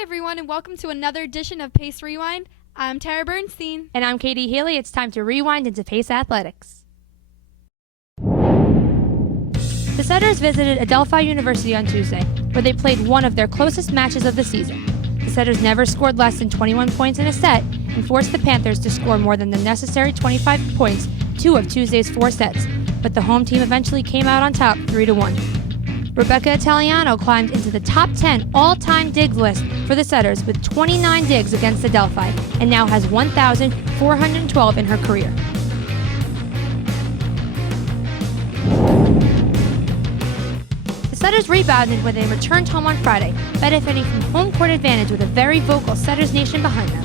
Hi, everyone, and welcome to another edition of Pace Rewind. I'm Tara Bernstein. And I'm Katie Healy. It's time to rewind into Pace Athletics. The Setters visited Adelphi University on Tuesday, where they played one of their closest matches of the season. The Setters never scored less than 21 points in a set and forced the Panthers to score more than the necessary 25 points 2 of Tuesday's 4 sets, but the home team eventually came out on top 3-1. Rebecca Italiano climbed into the top 10 all-time digs list for the Setters with 29 digs against Adelphi and now has 1,412 in her career. The Setters rebounded when they returned home on Friday, benefiting from home court advantage with a very vocal Setters Nation behind them.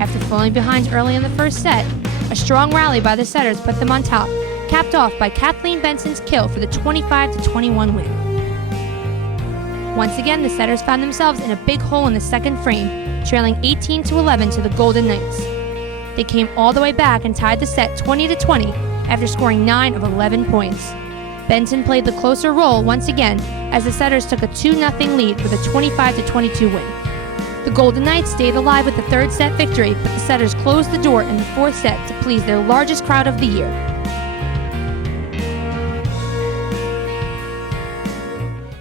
After falling behind early in the first set, a strong rally by the Setters put them on top, capped off by Kathleen Benson's kill for the 25-21 win. Once again, the Setters found themselves in a big hole in the second frame, trailing 18-11 to the Golden Knights. They came all the way back and tied the set 20-20 after scoring 9 of 11 points. Benson played the closer role once again as the Setters took a 2-0 lead with a 25-22 win. The Golden Knights stayed alive with the third set victory, but the Setters closed the door in the fourth set to please their largest crowd of the year.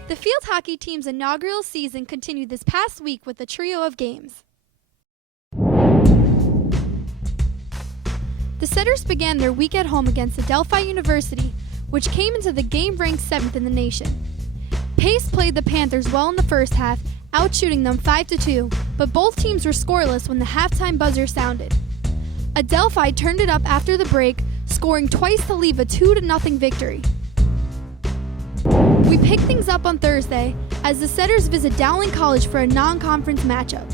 The field hockey team's inaugural season continued this past week with a trio of games. The Setters began their week at home against Adelphi University, which came into the game ranked 7th in the nation. Pace played the Panthers well in the first half, outshooting them 5-2, but both teams were scoreless when the halftime buzzer sounded. Adelphi turned it up after the break, scoring twice to leave a 2-0 victory. We pick things up on Thursday as the Setters visit Dowling College for a non-conference matchup.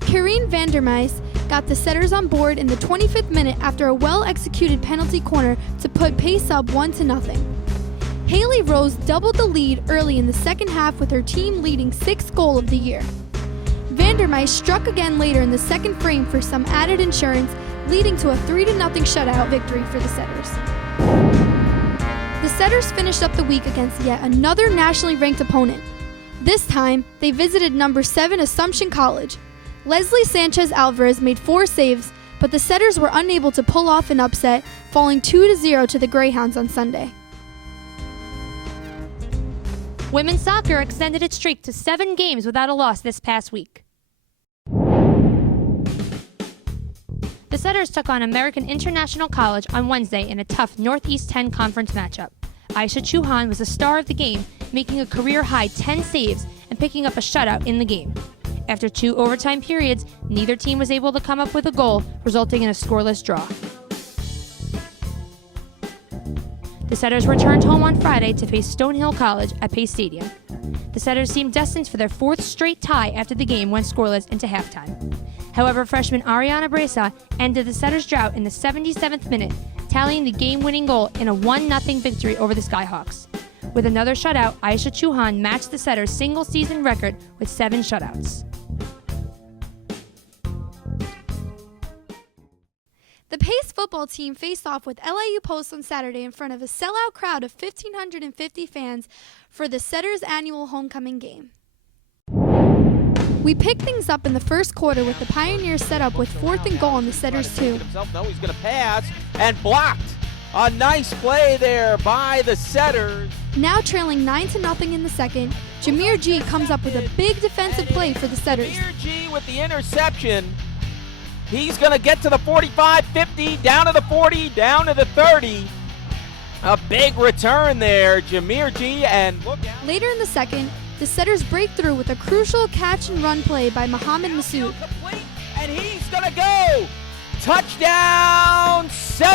Karine Vandermeis got the Setters on board in the 25th minute after a well-executed penalty corner to put Pace up 1-0. Haley Rose doubled the lead early in the second half with her team leading 6th goal of the year. Vandermeis struck again later in the second frame for some added insurance, leading to a 3-0 shutout victory for the Setters. The Setters finished up the week against yet another nationally ranked opponent. This time, they visited number 7 Assumption College. Leslie Sanchez Alvarez made 4 saves, but the Setters were unable to pull off an upset, falling 2-0 to the Greyhounds on Sunday. Women's soccer extended its streak to 7 games without a loss this past week. The Setters took on American International College on Wednesday in a tough Northeast 10 conference matchup. Aisha Chouhan was the star of the game, making a career-high 10 saves and picking up a shutout in the game. After 2 overtime periods, neither team was able to come up with a goal, resulting in a scoreless draw. The Setters returned home on Friday to face Stonehill College at Pace Stadium. The Setters seemed destined for their 4th straight tie after the game went scoreless into halftime. However, freshman Ariana Bresa ended the Setters' drought in the 77th minute, tallying the game-winning goal in a 1-0 victory over the Skyhawks. With another shutout, Aisha Chouhan matched the Setters' single-season record with 7 shutouts. The Pace football team faced off with LIU Post on Saturday in front of a sellout crowd of 1,550 fans for the Setters' annual homecoming game. We picked things up in the first quarter with the Pioneers set up with 4th and goal on the Setters 2. No, he's going to pass and blocked. A nice play there by the Setters. Now trailing 9-0 in the second, Jameer G comes up with a big defensive play for the Setters. Jameer G with the interception. He's going to get to the 45, 50, down to the 40, down to the 30. A big return there, Jameer G, and look out. Later in the second, the Setters break through with a crucial catch-and-run play by Mohamed Masood. And he's going to go. Touchdown, Setters!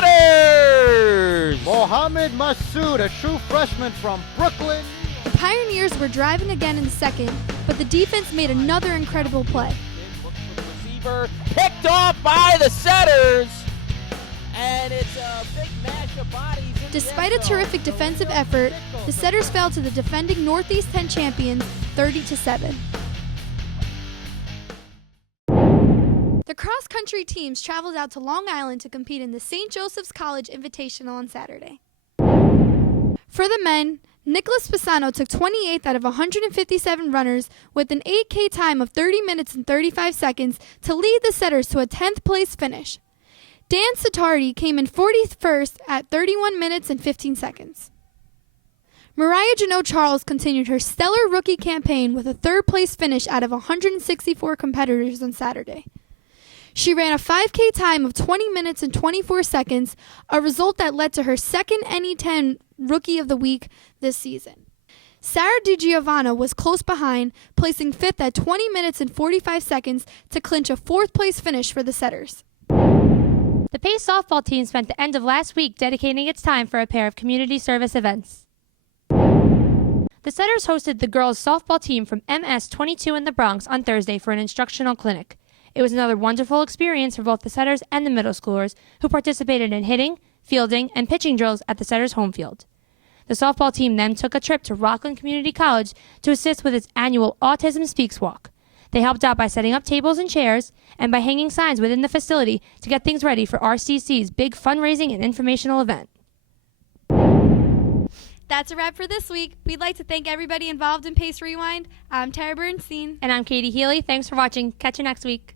Mohamed Masood, a true freshman from Brooklyn. The Pioneers were driving again in the second, but the defense made another incredible play. Receiver picked off by the Setters, and it's a big mash of bodies. Despite a terrific defensive effort, the Setters fell to the defending Northeast 10 champions 30-7. The cross-country teams traveled out to Long Island to compete in the St. Joseph's College Invitational on Saturday. For the men, Nicholas Pisano took 28th out of 157 runners with an 8K time of 30 minutes and 35 seconds to lead the setters to a 10th place finish. Dan Sattardi came in 41st at 31 minutes and 15 seconds. Mariah Janot-Charles continued her stellar rookie campaign with a 3rd place finish out of 164 competitors on Saturday. She ran a 5K time of 20 minutes and 24 seconds, a result that led to her 2nd NE10 Rookie of the Week this season. Sarah DiGiovanna was close behind, placing 5th at 20 minutes and 45 seconds to clinch a 4th place finish for the setters. The Pace softball team spent the end of last week dedicating its time for a pair of community service events. The Setters hosted the girls' softball team from MS-22 in the Bronx on Thursday for an instructional clinic. It was another wonderful experience for both the Setters and the middle schoolers who participated in hitting, fielding, and pitching drills at the Setters' home field. The softball team then took a trip to Rockland Community College to assist with its annual Autism Speaks Walk. They helped out by setting up tables and chairs and by hanging signs within the facility to get things ready for RCC's big fundraising and informational event. That's a wrap for this week. We'd like to thank everybody involved in Pace Rewind. I'm Tara Bernstein. And I'm Katie Healy. Thanks for watching. Catch you next week.